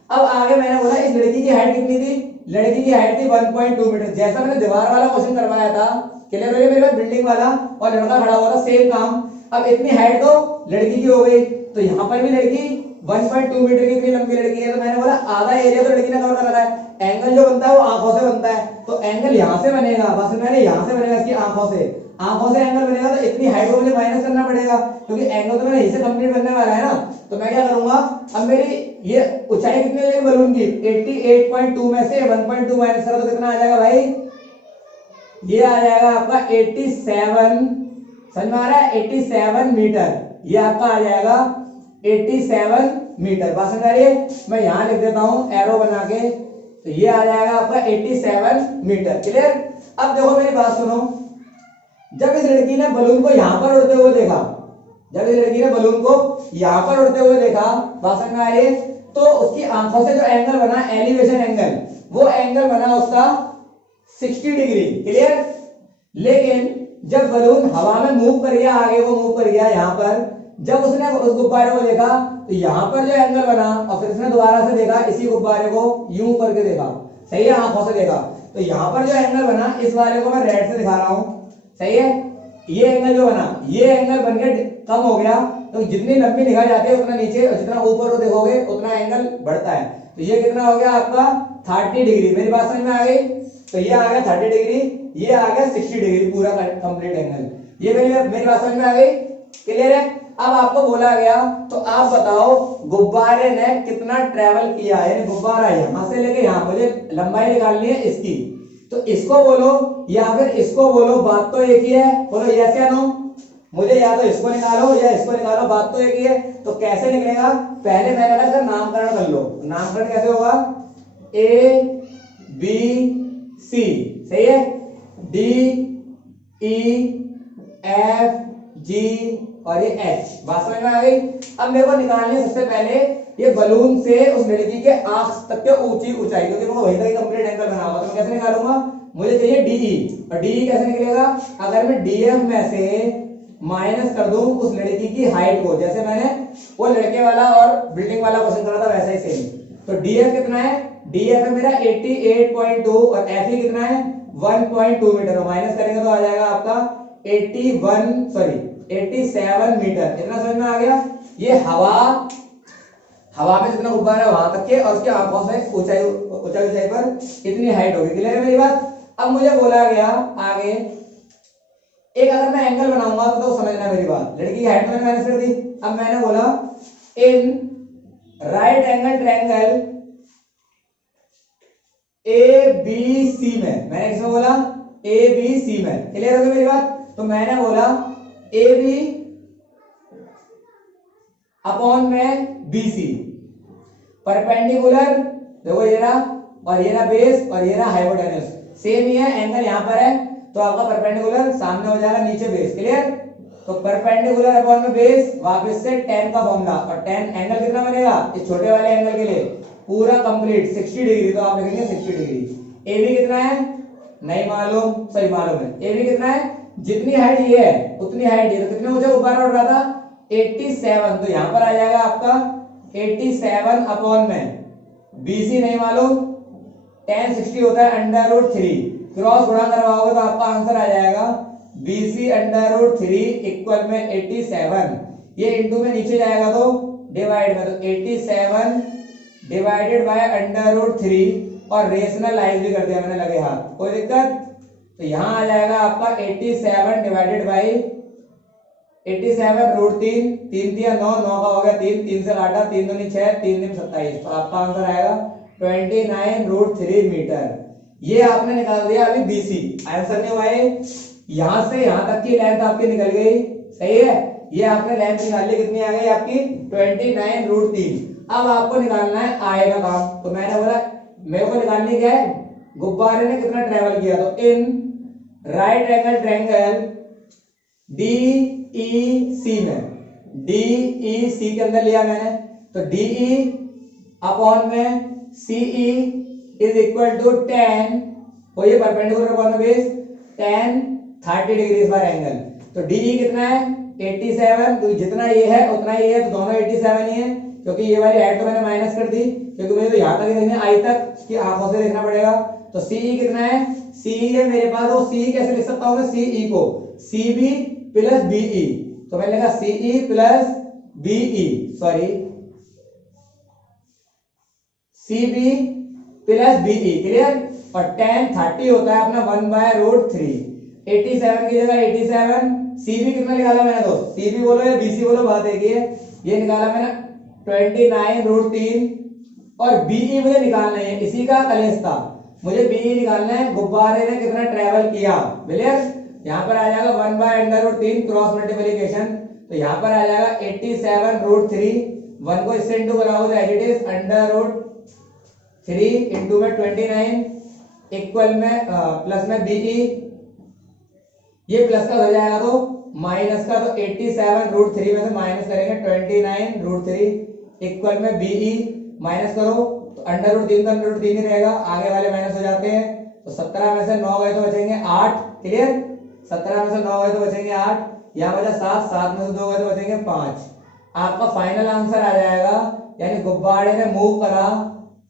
अब आगे मैंने बोला इस लड़की की हाइट कितनी थी, लड़की की हाइट थी 1.2 मीटर, जैसा मैंने दीवार वाला क्वेश्चन करवाया था, क्लियर हो गया मेरे पास, बिल्डिंग वाला और लड़का खड़ा हुआ था, सेम काम। अब इतनी हाइट तो लड़की की हो गई, तो यहाँ पर भी लड़की 1.2 मीटर की इतनी लंबी लड़की है, तो मैंने बोला आधा एरिया तो लड़की ने कवर कर रखा है। एंगल जो बनता है वो आंखों से बनता है, तो एंगल यहाँ से बनेगा, बस मैंने यहाँ से बनेगा इसकी आंखों से, आंखों से एंगल बनेगा, तो इतनी हाइट को मुझे माइनस करना पड़ेगा, क्योंकि एंगल तो मेरा यहीं से कंप्लीट बनने वाला है ना। तो मैं क्या करूंगा, अब मेरी ये ऊंचाई कितनी हो जाएगी बलून की, 88.2 में से 1.2 माइनस करो तो कितना आ जाएगा भाई, ये आ जाएगा आपका 87, समझ में आ रहा है, 87 मीटर, ये आपका आ जाएगा 87 मीटर। बात समझ आ रही है, मैं यहां लिख देता हूं एरो बना के, तो ये आ जाएगा आपका 87 मीटर, क्लियर। अब देखो मेरी बात सुनो, जब इस लड़की ने बलून को यहां पर उड़ते हुए देखा, जब इस लड़की ने बलून को यहां पर उड़ते हुए देखा, बात समझ में आ रही है, तो उसकी आंखों से जो एंगल बना एलिवेशन एंगल, वो एंगल बना उसका 60 डिग्री, क्लियर। लेकिन जब बलून हवा में मूव कर गया, आगे वो मूव कर गया यहाँ पर, जब उसने उस गुब्बारे को देखा तो यहाँ पर जो एंगल बना, और फिर उसने दोबारा से देखा इसी गुब्बारे को यूं करके देखा, सही है, आंखों से देखा, तो यहाँ पर जो एंगल बना, इस वाले को मैं रेड से दिखा रहा हूँ, सही है। ये एंगल जो बना, ये एंगल बन के कम हो गया, तो जितनी लंबी निगाह जाती है उतना नीचे, और जितना ऊपर देखोगे उतना एंगल बढ़ता है। तो ये कितना हो गया आपका 30 डिग्री, मेरी बात समझ में आ गई। तो ये आ गया 30 डिग्री, ये आ गया 60 डिग्री, पूरा कंप्लीट एंगल। ये मेरी बात समझ में आ गई, क्लियर है। अब आपको बोला गया, तो आप बताओ गुब्बारे ने कितना ट्रेवल किया, यानी गुब्बारा यहां से लेके यहां, मुझे लंबाई निकालनी है इसकी, तो इसको बोलो या फिर इसको बोलो, बात तो एक ही है, बोलो यस या नो। मुझे या तो इसको निकालो या इसको निकालो, बात तो एक ही है। तो कैसे निकलेगा, पहले मैंने कहा नामकरण कर लो। नामकरण कैसे होगा, ए बी सी, सही है, डी ई एफ जी और ये एच, बात समझ में आ गई। अब मेरे को निकालनी है सबसे पहले ये बलून से उस लड़की के आंख तक के ऊंची ऊंचाई, क्योंकि मेरे को वहीं तक कंप्लीट एंगल बना हुआ, तो मैं कैसे निकालूंगा, मुझे चाहिए डीई, और डीई कैसे निकलेगा, अगर मैं डीएफ में से माइनस कर दूं उस लड़की की हाइट को, जैसे मैंने वो लड़के वाला और बिल्डिंग वाला क्वेश्चन करा था वैसा ही सेम। तो डीएफ कितना है, डीएफ है मेरा 88.2 और एफई कितना है 1.2 मीटर, माइनस करेंगे तो आ जाएगा आपका 87 मीटर। इतना समझ में आ गया। ये हवा में जितना गुब्बारा है वहां तक के, और उसकी आंखों से ऊंचाई पर इतनी हाइट होगी, क्लियर है मेरी बात। अब मुझे बोला गया आगे, एक अगर मैं एंगल बनाऊंगा तो समझना मेरी बात, लड़की की हाइट मैंने माइनस कर दी। अब मैंने बोला in right angle triangle A B C में, मैंने किसमें बोला, ए बी सी में, क्लियर हो गई मेरी बात। तो मैंने बोला ए बी अपॉन में बी सी, परपेंडिकुलर, देखो ये रहा, और ये रहा बेस, और ये रहा हाइपोटेन्यूज, सेम ही है, एंगल यहां पर है, तो आपका परपेंडिकुलर सामने हो जाएगा, नीचे बेस, क्लियर। तो परपेंडिकुलर अपॉन में बेस, वापस से tan का फॉर्मूला, और tan एंगल कितना बनेगा इस छोटे वाले एंगल के लिए, पूरा कंप्लीट 60 डिग्री, तो आप लिखेंगे 60 डिग्री। ए बी कितना है नहीं मालूम, सही मालूम है, ए बी कितना है, जितनी हाइट ये है उतनी हाइट ये, तो कितने ऊंचा गुब्बारा उड़ रहा था 87, तो यहां पर आ जाएगा आपका 87 अपॉन में बीसी नहीं मालूम, tan 60 होता है √3, क्रॉस गुणा करवाओगे तो आपका आंसर आ जाएगा BC √3 इक्वल में 87, ये इंटू में नीचे जाएगा तो डिवाइड में, तो 87 डिवाइडेड बाय √3 और रेशनलाइज भी कर दिया मैंने लगे हाथ, कोई दिक्कत? तो यहाँ आ जाएगा आपका 87 डिवाइडेड बाई 87 √3, 3 3 9, 9 का हो गया 3, 3 से काटा, 3 दूनी 6, 3 दूनी 27, तो आपका आंसर आएगा 29√3 मीटर। ये आपने निकाल दिया अभी बीसी, आंसर नहीं हुआ है। यहां से यहां तक की लेंथ आपकी निकल गई, सही है। ये आपने लेंथ निकाल ली, कितनी आ गई आपकी 29√3। अब आपको निकालना है आय का काम, तो मैंने बोला मेरे को निकालनी क्या है, गुब्बारे ने कितना ट्रेवल किया, तो in right angle triangle DEC में, DEC के अंदर लिया मैंने, तो DE अपॉन में CE इज इक्वल टू 10, और ये परपेंडिकुलर अपॉन बेस 10 30 डिग्री इस बार एंगल, तो DE कितना है 87, तो जितना ये है उतना ये है, तो दोनों 87 ही है, क्योंकि ये वाली हाइट तो मैंने माइनस कर दी, क्योंकि मुझे तो यहाँ तक ही देखना, आई तक की आंखों से देखना पड़ेगा। तो CE कितना है, CE है मेरे पास, वो CE कैसे लिख सकता हूँ मैं, CE को CB प्लस BE, तो मैंने लिखा CE plus BE, sorry CB plus BE, clear. और 10 30 होता है अपना 1/√3, 87 की जगह 87, CB कितना निकाला मैंने दोस्त, CB बोलो या BC बोलो, बात एक ही है। ये निकाला मैंने 29√3, और BE मुझे निकालना है, इसी का कलेश था, मुझे BE निकालना है, गुब्बारे ने कितना ट्रेवल किया, क्लियर। यहाँ पर आ जाएगा 1/√3 क्रॉस मल्टीप्लिकेशन, तो यहाँ पर आ जाएगा 87√3, 1 को इससे इंटू कराओ तो एज इट इज √3 इंटू में 29 इक्वल में प्लस में BE, ये प्लस का हो जाएगा तो माइनस का, तो 87√3 में से माइनस करेंगे 29√3 इक्वल में BE, माइनस करो तो √3 तो √3 ही रहेगा, आगे वाले माइनस हो जाते हैं, तो 17 में से 9 गए तो बचेंगे 8, क्लियर। 17 में से 9 गए तो बचेंगे 8, यहाँ बचा 7, 7 में से 2 गए तो बचेंगे 5। आपका फाइनल आंसर आ जाएगा, यानी गुब्बारे ने मूव करा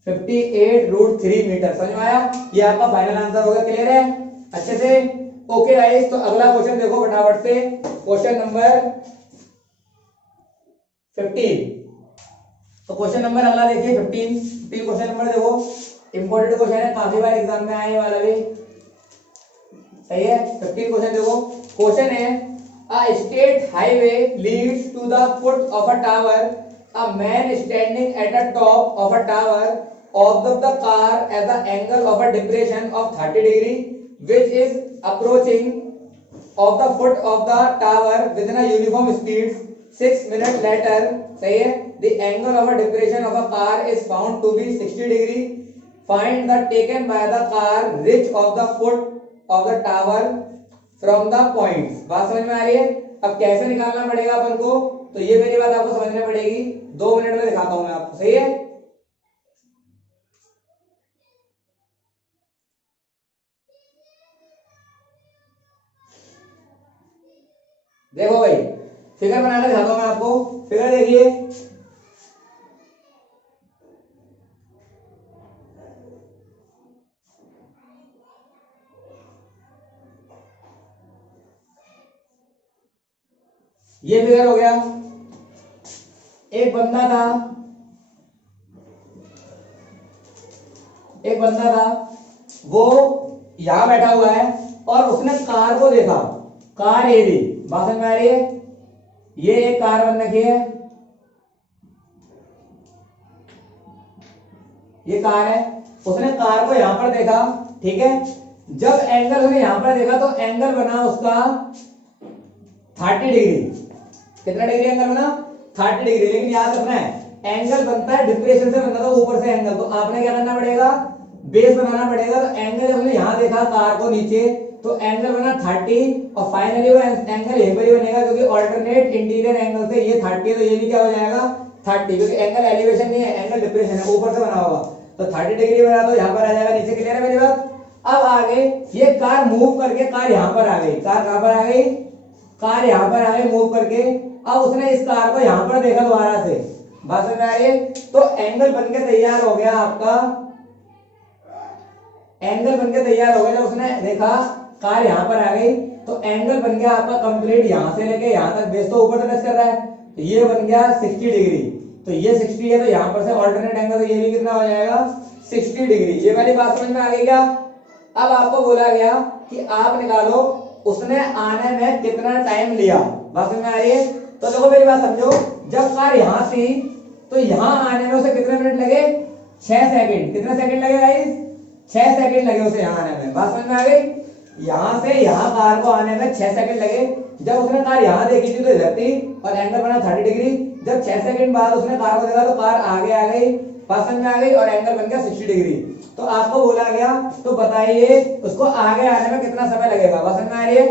58√3 मीटर, समझ में आया? ये आपका फाइनल आंसर होगा, क्लियर है अच्छे से? ओके गाइस, तो अगला क्वेश्चन देखो फटाफट से, क्वेश्चन नंबर 15। तो क्वेश्चन नंबर अगला देखिए 15 क्वेश्चन नंबर देखो, इंपॉर्टेंट क्वेश्चन है, काफी बार एग्जाम में आने वाला भी, सही है। 15 क्वेश्चन देखो, क्वेश्चन है a state highway leads to the foot of a tower, a man standing at the top of a tower observe the car at the angle of a depression of 30 degree which is approaching of the foot of the tower within a uniform speed 6 minutes later, सही है, the angle of a depression of a car is found to be 60 degree, find the taken by the car reach of the foot of the tower from the points। बात समझ में आ रही है? अब कैसे निकालना पड़ेगा अपन को, तो ये मेरी बात आपको समझनी पड़ेगी, 2 मिनट में दिखाता हूं मैं आपको, सही है। देखो भाई, फिगर बनाकर दिखाता हूं मैं आपको, फिगर देखिए, ये फिगर हो गया। एक बंदा था, एक बंदा था, वो यहां बैठा हुआ है और उसने कार को देखा, कार ये थी, बात समझ में आ रही है? ये एक कार बन रखी है, ये कार है, उसने कार को यहां पर देखा, ठीक है। जब एंगल उसने यहां पर देखा तो एंगल बना उसका 30 डिग्री, कितना डिग्री एंगल बना 30 डिग्री, लेकिन याद रखना है एंगल बनता है डिप्रेशन से, बनता था ऊपर से एंगल, तो आपने क्या करना पड़ेगा, बेस बनाना पड़ेगा। तो एंगल जब हमने यहां देखा कार को नीचे, तो एंगल बना 30, और फाइनली वो एंगल यहीं पर ही बनेगा, क्योंकि ऑल्टरनेट इंटीरियर एंगल से ये 30 है, तो ये भी क्या हो जाएगा 30, क्योंकि एंगल एलिवेशन नहीं है, एंगल डिप्रेशन है, ऊपर से बना होगा, तो 30 डिग्री बना, तो यहाँ पर आ जाएगा नीचे, क्लियर है मेरी बात? अब आगे ये कार मूव करके कार यहाँ पर आ गई, कार कहां पर आ गई, कार यहाँ पर आ गई मूव करके। अब उसने इस कार को यहाँ पर देखा दोबारा से, बात समझ में आ रही है? तो एंगल बनके तैयार हो गया आपका, एंगल बनके तैयार हो गया, जब उसने देखा कार यहाँ पर आ गई, तो एंगल बन गया आपका कंप्लीट, यहां से लेके यहां तक, बेस तो ऊपर से टच कर रहा है, तो ये बन गया 60 डिग्री। तो ये 60 है, तो यहाँ पर से ऑल्टरनेट एंगल, तो ये भी कितना हो जाएगा 60 डिग्री। ये वाली बात समझ में आ गई क्या? अब आपको बोला गया कि आप निकालो उसने आने में कितना टाइम लिया। बात समझ में आ रही है? तो देखो मेरी बात समझो, जब कार यहाँ थी तो यहाँ आने में उसे कितने मिनट लगे? 6 सेकंड। कितने सेकंड लगे गाइस? 6 सेकंड लगे उसे यहाँ आने में। बात समझ में आ गई? यहाँ से यहाँ कार को आने में 6 सेकंड लगे। जब उसने कार यहाँ देखी थी तो इधर थी और एंगल बना 30 डिग्री। जब 6 सेकंड बाद उसने कार को देखा तो कार आगे आ गई, बात समझ में आ गई, और एंगल बन गया 60 डिग्री। तो आपको बोला गया तो बताइए उसको आगे आने में कितना समय लगेगा। बात समझ में आ रही है?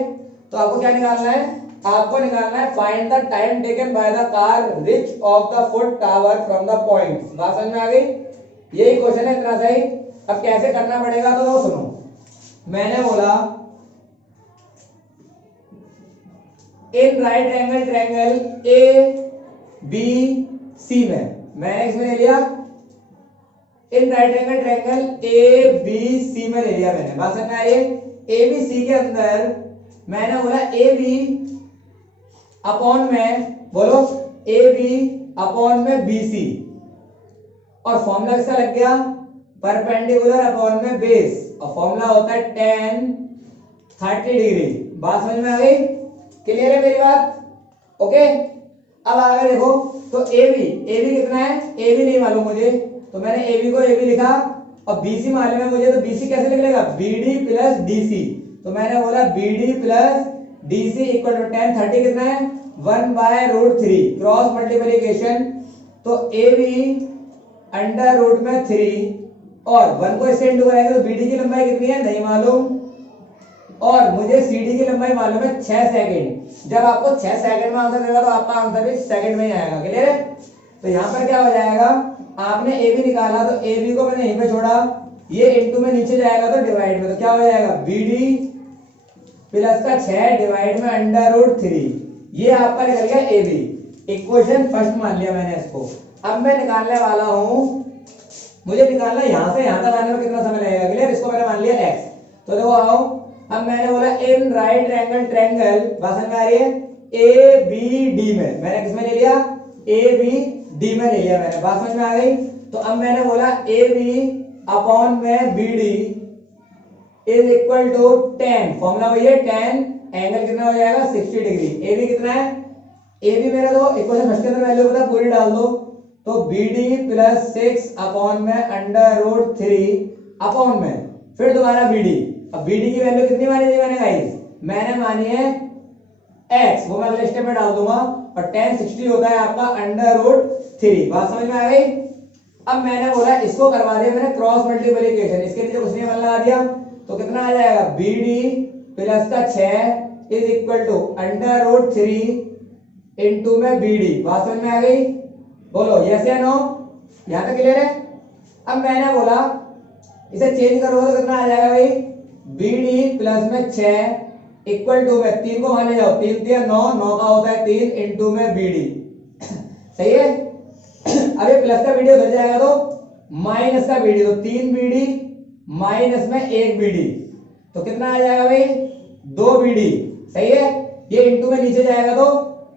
तो आपको क्या निकालना है? आपको निकालना है find the time taken by the car reach of the foot tower from the points. बात समझ में आ गई? यही क्वेश्चन है, इतना सही। अब कैसे करना पड़ेगा तो सुनो, मैंने बोला in right angle triangle A B C में, मैंने इसमें ले लिया in right angle triangle A B C में ले लिया मैंने। बात समझ में आ रही है? ए बी सी के अंदर मैंने बोला ए बी अपॉन में, बोलो ए बी अपॉन में बी सी, और फॉर्मूला किसका लग गया? परपेंडिकुलर अपॉन में बेस, और फॉर्मूला होता है tan 30 डिग्री। बात समझ में आ गई? क्लियर है मेरी बात? ओके। अब आगे देखो, तो ए बी कितना है? ए बी नहीं मालूम मुझे, तो मैंने ए बी को ए बी लिखा, और बी सी मालूम है मुझे, तो बी सी कैसे निकलेगा? B D plus D C. तो मैंने बोला B D plus D C equal to tan 30 कितना है? 1/√3 क्रॉस मल्टीप्लिकेशन। तो ए बी अंडर रूट में 3 और 1 को इससे इंटू करेंगे तो बीडी की लंबाई कितनी है? नहीं मालूम, और मुझे सीडी की लंबाई मालूम है 6 सेकंड। जब आपको 6 सेकंड में आंसर देगा तो आपका आंसर भी सेकंड में ही आएगा। क्लियर है? तो यहाँ पर क्या हो जाएगा, आपने ए बी निकाला तो ए बी को मैंने यहीं पे छोड़ा, ये इनटू में नीचे जाएगा तो डिवाइड में, तो क्या हो जाएगा बी डी प्लस का 6 डिवाइड में अंडर√3। ये आपका निकल गया ए बी। इक्वेशन फर्स्ट मान लिया मैंने इसको। अब मैं निकालने वाला हूं, मुझे निकालना यहां से यहां तक आने में कितना समय लगेगा। क्लियर? इसको मैंने मान लिया x। तो देखो आओ, अब मैंने बोला इन राइट एंगल ट्रायंगल, बात समझ में आ रही है, ए बी डी में, मैंने किसमें ले लिया? ए बी डी में ले लिया मैंने। बात समझ में आ गई? तो अब मैंने बोला ए बी अपॉन में B D is equal to tan, formula वही है tan, एंगल कितना हो जाएगा 60 डिग्री। ए बी कितना है? ए बी मेरा तो इक्वेशन फर्स्ट के अंदर वैल्यू पता पूरी डाल दो, तो बी डी प्लस 6 अपॉन में अंडर√3 अपॉन में फिर दोबारा बी डी। अब बी डी की वैल्यू कितनी मानी थी मैंने गाइस? मैंने मानी है x, वो मैं अगले स्टेप में डाल दूंगा, और tan 60 होता है आपका अंडर√3। बात समझ में आ गई? अब मैंने बोला इसको करवा दिया मैंने क्रॉस मल्टीप्लिकेशन, इसके नीचे कुछ नहीं लगा दिया, तो कितना आ जाएगा? बी डी प्लस का 6 इज इक्वल टू अंडर√3 इनटू में बी डी। बात समझ में आ गई? बोलो यस या नो? यहां तक क्लियर है? अब मैंने बोला इसे चेंज करोगे तो कितना आ जाएगा भाई? बी डी प्लस में 6 इक्वल टू में 3 को माने जाओ, 3 3 9, 9 का होता है 3 इनटू में बी डी। सही है? अब ये प्लस का वीडियो उधर जाएगा तो माइनस का वीडियो, तो 3 बीडी माइनस में 1 बीडी, तो कितना आ जाएगा भाई? 2 बीडी। सही है? ये इनटू में नीचे जाएगा तो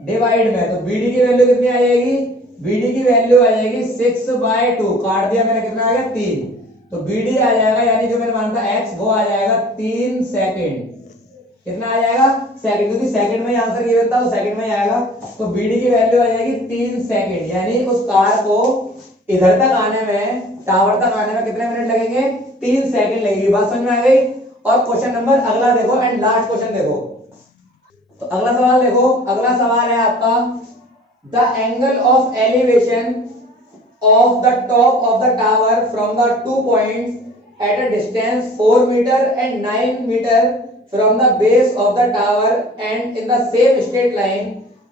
डिवाइड में, तो बीडी की वैल्यू कितनी आ जाएगी? बीडी की वैल्यू आ जाएगी 6/2, काट दिया मैंने, कितना आ गया 3, तो बीडी आ जाएगा, यानी जो मैंने माना था x वो आ जाएगा 3 सेकंड। कितना आ जाएगा? सेकंड, क्योंकि सेकंड में ही आंसर गिवन था तो सेकंड में ही आएगा, तो बीडी की वैल्यू आ जाएगी 3 सेकंड। यानी उस कार को इधर तक आने में, टावर तक आने में कितने मिनट लगेंगे? 3 सेकंड लगेगी। बात समझ में आ गई? और क्वेश्चन नंबर अगला देखो एंड लास्ट क्वेश्चन देखो। तो अगला सवाल देखो, अगला सवाल है आपका the angle of elevation of the top of the tower from the 2 points at a distance 4 metre and 9 metre from the base of the tower and in the same straight line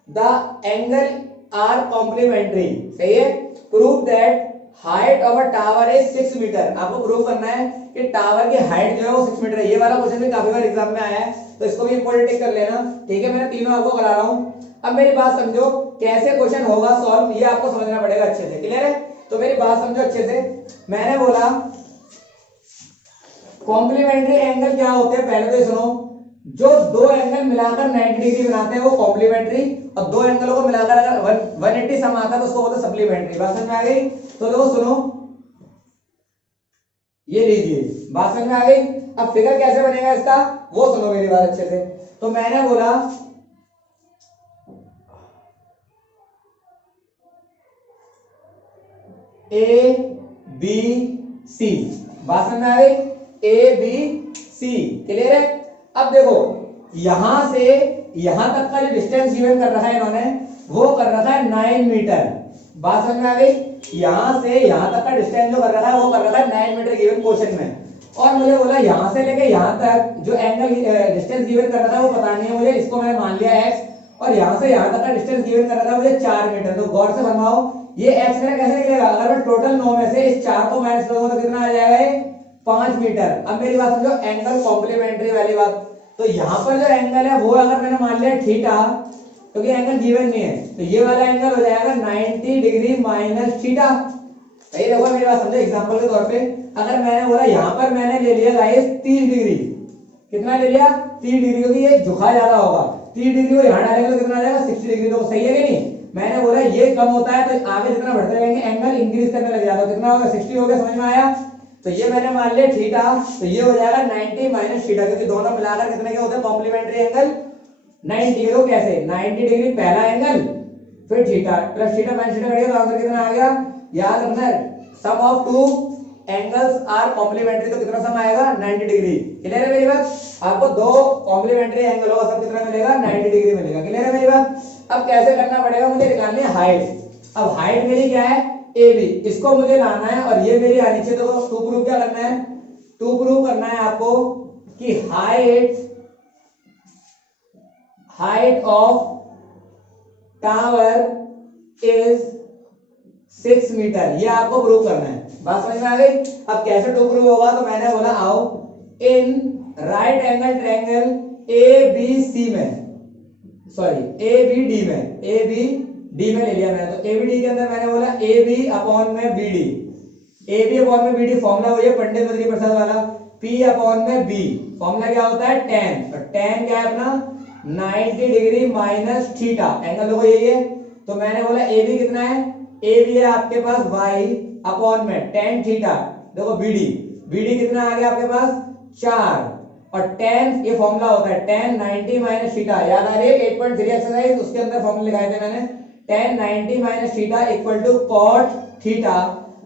the angle are complementary। सही है? prove that height of a tower is 6 metre. आपको prove करना है कि tower की height जो है वो 6 मीटर है। ये वाला क्वेश्चन भी काफी बार एग्जाम में आया है, तो इसको भी इंपॉर्टेंट टिक कर लेना। ठीक है? मैंने तीनों आपको करा रहा हूँ। अब मेरी बात समझो, कैसे क्वेश्चन होगा सॉल्व, ये आपको समझना पड़ेगा अच्छे से। क्लियर है? तो मेरी बात समझो अच्छे से। मैंने बोला कॉम्प्लीमेंट्री एंगल क्या होते हैं, पहले तो सुनो। जो दो एंगल मिलाकर 90 डिग्री बनाते हैं वो कॉम्प्लीमेंट्री, और दो एंगलों को मिलाकर अगर 180 सम आता है तो उसको बोलते हैं सप्लीमेंट्री। बात समझ में आ गई? तो देखो सुनो, ये लीजिए, बात समझ में आ गई। अब फिगर कैसे बनेगा इसका वो सुनो मेरी बात अच्छे से। तो मैंने बोला ए बी सी, बात समझ में आ गई? ए बी सी, क्लियर है? अब देखो यहां से यहां तक का जो डिस्टेंस गिवन कर रखा है इन्होंने वो कर रखा है 9 मीटर। बात समझ में आ गई? यहां से यहां तक का डिस्टेंस जो कर रखा है वो कर रखा है 9 मीटर गिवन क्वेश्चन में। और मुझे बोला यहां से लेके यहां तक जो एंगल डिस्टेंस गिवन कर रखा है वो पता नहीं है मुझे, इसको मैंने मान लिया x, और यहां से यहां तक का डिस्टेंस गिवन कर रखा है मुझे 4 मीटर। तो गौर से बनवाओ ये x मेरा कैसे निकलेगा? अगर मैं टोटल 9 में से इस 4 को माइनस करूंगा तो कितना आ जाएगा? ये 5 मीटर। अब मेरी बात समझो, एंगल कॉम्प्लीमेंट्री वाली बात। तो यहां पर जो एंगल है वो अगर मैंने मान लिया थीटा, क्योंकि एंगल गिवन नहीं है, तो ये वाला एंगल हो जाएगा 90 डिग्री माइनस थीटा। सही देखो मेरी बात समझो, एग्जांपल के तौर पे अगर मैंने बोला यहां पर मैंने ले लिया गाइस 30 डिग्री, कितना ले लिया? 30 डिग्री, क्योंकि ये झुका ज्यादा होगा। 30 डिग्री को यहां डालेंगे तो कितना आ जाएगा? 60 डिग्री। तो सही है कि नहीं? मैंने बोला ये कम होता है तो आगे जितना बढ़ते रहेंगे एंगल इंक्रीज करने लग जाता है। कितना होगा? 60 हो गया, समझ में आया? तो ये मैंने मान लिया थीटा, तो ये हो जाएगा 90 माइनस थीटा, क्योंकि दोनों मिलाकर कितने के होते हैं? Complementary angle 90। देखो कैसे, 90 डिग्री पहला एंगल, फिर theta plus theta minus theta करेगा तो आंसर कितना आ गया? याद रखना है, sum of two angles are complementary, तो कितना सम आएगा? 90 डिग्री। क्लियर है मेरी बात? आपको दो कॉम्प्लीमेंट्री एंगल होगा, सब कितना मिलेगा? 90 डिग्री मिलेगा। क्लियर है मेरी बात? अब कैसे करना पड़ेगा? मुझे निकालनी है हाइट। अब हाइट मेरी क्या है? ए बी, इसको मुझे लाना है, और ये मेरी आनी चाहिए। तो टू प्रूव क्या करना है? टू प्रूव करना है आपको कि height of tower is 6 metre, ये आपको प्रूव करना है। बात समझ में आ गई? अब कैसे टू प्रूव होगा? तो मैंने बोला आओ, in right angle triangle A B C में, सॉरी ए बी डी में, ए बी डी में ले लिया मैंने। तो ए बी डी के अंदर मैंने बोला ए बी अपॉन में B D, A B upon में बी डी फॉर्मूला वही है पंडित बद्री प्रसाद वाला, पी अपॉन में बी, फॉर्मूला क्या होता है? tan। तो tan क्या है अपना? 90 डिग्री माइनस थीटा, एंगल देखो यही है। तो मैंने बोला ए बी कितना है? ए बी है आपके पास y अपॉन में tan थीटा, देखो बी डी कितना आ गया आपके पास? 4, और tan ये फॉर्मूला होता है tan 90 माइनस थीटा, याद आ रही है 8.3 एक्सरसाइज, उसके अंदर फॉर्मूला लिखाए थे मैंने, tan 90 minus theta equal to cot theta.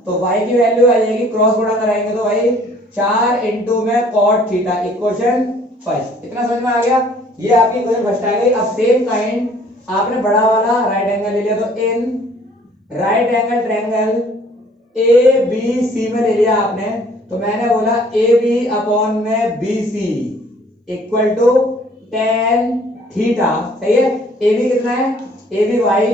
तो y की वैल्यू आ जाएगी, क्रॉस गुणा कराएंगे तो भाई 4 इंटू में cot थीटा, इक्वेशन फर्स्ट। इतना समझ में आ गया? ये आपकी इक्वेशन फर्स्ट आ गई। अब सेम काइंड आपने बड़ा वाला राइट एंगल ले लिया, तो in right angle triangle A B C में ले लिया आपने। तो मैंने बोला ए बी अपॉन में B C equal to tan theta. सही है? ए बी कितना है? ए बी वाई,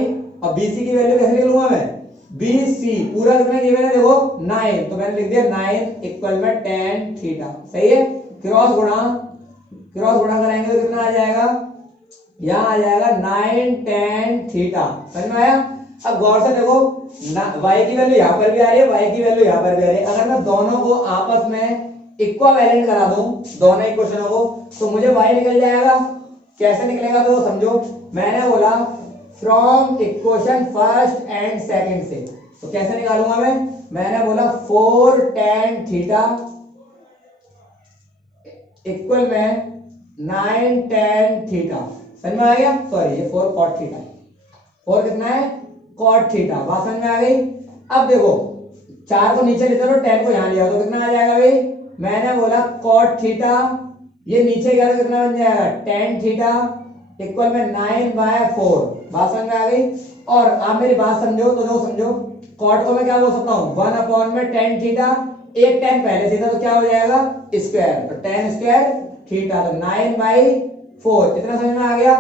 और बी सी की वैल्यू कैसे निकालूंगा मैं? बी सी पूरा कितना गिवन है देखो 9, तो मैंने लिख दिया 9 इक्वल में tan थीटा। सही है? क्रॉस गुणा कराएंगे तो कितना आ जाएगा? यहाँ आ जाएगा 9 tan थीटा। समझ में आया? अब गौर से देखो, y की वैल्यू यहाँ पर भी आ रही है, y की वैल्यू यहाँ पर भी आ रही है। अगर मैं दोनों को आपस में इक्विवेलेंट करा दूं, दोनों इक्वेशनों को, तो मुझे y निकल जाएगा। कैसे निकलेगा तो समझो। मैंने बोला from equation first and second से, तो कैसे निकालूंगा मैं? मैंने बोला 4 tan थीटा इक्वल में 9 tan थीटा। समझ में आ गया? सॉरी ये 4 cot थीटा है, 4 कितना है? cot theta. बात समझ में आ गई? अब देखो 4 को नीचे ले चलो, tan को यहां ले आओ तो कितना आ जाएगा भाई? मैंने बोला cot थीटा, ये नीचे गया तो कितना बन जाएगा? tan थीटा इक्वल में 9/4। बात समझ में आ गई? और आप मेरी बात समझो तो देखो समझो, cot को मैं क्या बोल सकता हूं? 1 अपॉन में tan थीटा, एक tan पहले से था तो क्या हो जाएगा? स्क्वायर, तो tan स्क्वायर थीटा, तो 9/4। इतना समझ में आ गया?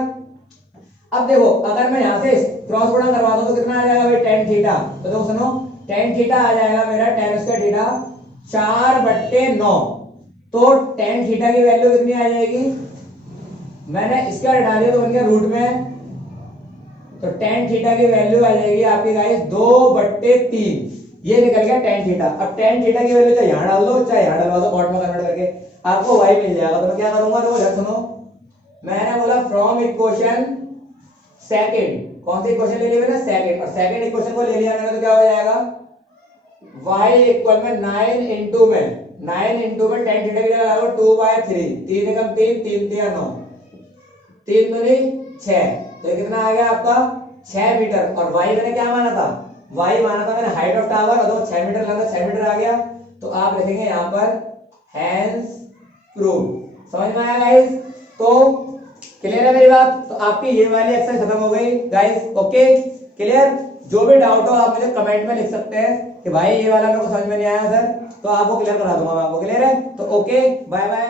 अब देखो अगर मैं यहां से क्रॉस गुणा करवा दूं तो कितना आ जाएगा भाई? tan theta. तो देखो सुनो, tan थीटा आ जाएगा मेरा tan स्क्वायर थीटा 4/9। तो tan थीटा की वैल्यू कितनी आ जाएगी? मैंने स्क्वायर हटा दिया तो बन गया रूट में, तो tan थीटा की वैल्यू आ जाएगी आपकी गाइस 2/3। ये निकल गया tan थीटा। अब tan थीटा की वैल्यू चाहे यहां डाल दो चाहे यहां डलवा दो, कॉट में कन्वर्ट करके आपको y मिल जाएगा। तो मैं क्या करूंगा? देखो सुनो, मैंने बोला फ्रॉम इक्वेशन सेकंड, कौन सी इक्वेशन ले लिया ना, सेकंड, और सेकंड इक्वेशन को ले लिया मैंने तो क्या हो जाएगा, y इक्वल में 9 इंटू में 10 थीटा की जगह लगाओ 2/3, 3 एकम 3, 3 तिया 9, 3 दूनी 6, तो ये कितना आ गया आपका 6 मीटर। और y मैंने क्या माना था, y माना था मैंने हाइट ऑफ टावर, और तो 6 मीटर लगा, 6 मीटर आ गया। तो आप लिखेंगे यहाँ पर हैंस प्रूव। समझ में आया गाइस? तो क्लियर है मेरी बात? तो आपकी ये वाली एक्सरसाइज खत्म हो गई गाइस। Okay clear? जो भी डाउट हो आप मुझे कमेंट में लिख सकते हैं कि भाई ये वाला मेरे को समझ में नहीं आया सर, तो आपको क्लियर करा दूंगा मैं आपको। क्लियर है? तो ओके बाय बाय।